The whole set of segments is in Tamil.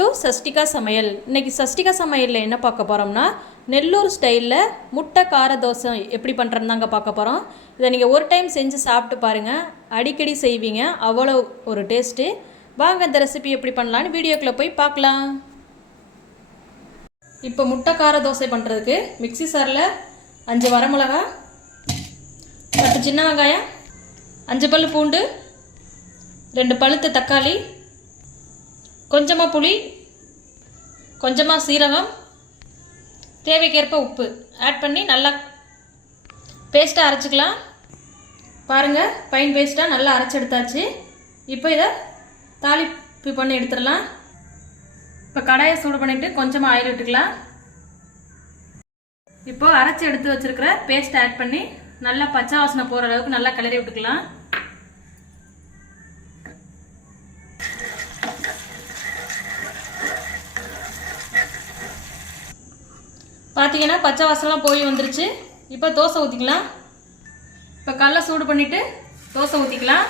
வெல்கம் டு சஷ்டிகா சமையல். இன்றைக்கி சஷ்டிகா சமையலில் என்ன பார்க்க போகிறோம்னா, நெல்லூர் ஸ்டைலில் முட்டை கார தோசை எப்படி பண்ணுறதுன்னு தாங்க பார்க்க போகிறோம். இதை நீங்கள் ஒரு டைம் செஞ்சு சாப்பிட்டு பாருங்கள், அடிக்கடி செய்வீங்க, அவ்வளோ ஒரு டேஸ்ட்டு. வாங்க இந்த ரெசிபி எப்படி பண்ணலான்னு வீடியோக்குள்ளே போய் பார்க்கலாம். இப்போ முட்டை கார தோசை பண்ணுறதுக்கு மிக்ஸி சாரில் 5 வரமிளகா, 10 சின்ன வெங்காயம், 5 பல் பூண்டு, 2 பழுத்த தக்காளி, கொஞ்சமாக புளி, கொஞ்சமாக சீரகம், தேவைக்கேற்ப உப்பு ஆட் பண்ணி நல்லா பேஸ்ட்டாக அரைச்சிக்கலாம். பாருங்கள், ஃபைன் பேஸ்ட்டாக நல்லா அரைச்சி எடுத்தாச்சு. இப்போ இதை தாளிப்பு பண்ணி எடுத்துடலாம். இப்போ கடாயை சூடு பண்ணிவிட்டு கொஞ்சமாக ஆயில் விட்டுக்கலாம். இப்போது அரைச்சி எடுத்து வச்சுருக்கிற பேஸ்ட்டை ஆட் பண்ணி நல்லா பச்சை வாசனை போகிற அளவுக்கு நல்லா கிளறி விட்டுக்கலாம். பார்த்தீங்கன்னா பச்சை வாசலாம் போய் வந்துருச்சு. இப்போ தோசை ஊற்றிக்கலாம். இப்போ கல்லை சூடு பண்ணிவிட்டு தோசை ஊற்றிக்கலாம்.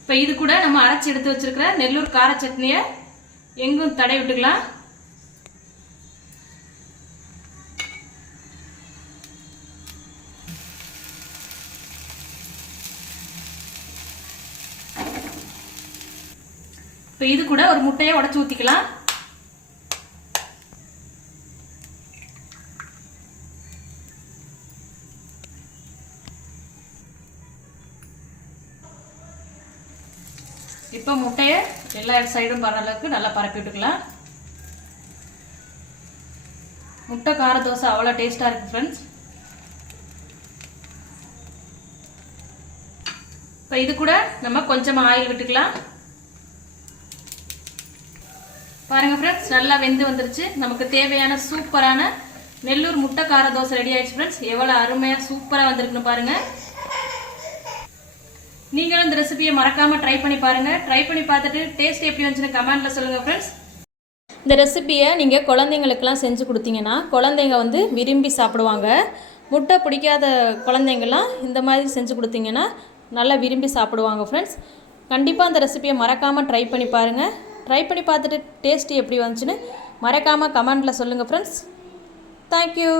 இப்போ இது கூட நம்ம அரைச்சி எடுத்து வச்சிருக்கிற நெல்லூர் கார சட்னியை எங்கும் தடவி விட்டுக்கலாம். இப்போ இது கூட ஒரு முட்டையை உடைச்சு ஊற்றிக்கலாம். இப்போ முட்டையை எல்லா சைடும் வர அளவுக்கு நல்லா பரப்பி விட்டுக்கலாம். முட்டை கார தோசை அவ்வளோ டேஸ்டாக இருக்குது ஃப்ரெண்ட்ஸ். இப்போ இது கூட நம்ம கொஞ்சமாக ஆயில் விட்டுக்கலாம். பாருங்க ஃப்ரெண்ட்ஸ், நல்லா வெந்து வந்துருச்சு. நமக்கு தேவையான சூப்பரான நெல்லூர் முட்டை கார தோசை ரெடி ஆயிடுச்சு ஃப்ரெண்ட்ஸ். எவ்வளோ அருமையாக சூப்பராக வந்திருக்குன்னு பாருங்க. நீங்களும் இந்த ரெசிபியை மறக்காம ட்ரை பண்ணி பாருங்க. ட்ரை பண்ணி பார்த்துட்டு டேஸ்ட் எப்படி வந்துச்சுன்னு கமெண்ட்ல சொல்லுங்க ஃப்ரெண்ட்ஸ். இந்த ரெசிபியை நீங்கள் குழந்தைங்களுக்கெல்லாம் செஞ்சு கொடுத்தீங்கன்னா குழந்தைங்க விரும்பி சாப்பிடுவாங்க. முட்டை பிடிக்காத குழந்தைங்கள்லாம் இந்த மாதிரி செஞ்சு கொடுத்தீங்கன்னா நல்லா விரும்பி சாப்பிடுவாங்க ஃப்ரெண்ட்ஸ். கண்டிப்பாக அந்த ரெசிபியை மறக்காமல் ட்ரை பண்ணி பாருங்கள். ட்ரை பண்ணி பார்த்துட்டு டேஸ்ட்டு எப்படி வந்துச்சுன்னு மறக்காமல் கமெண்ட்டில் சொல்லுங்கள் ஃப்ரெண்ட்ஸ். தேங்க்யூ.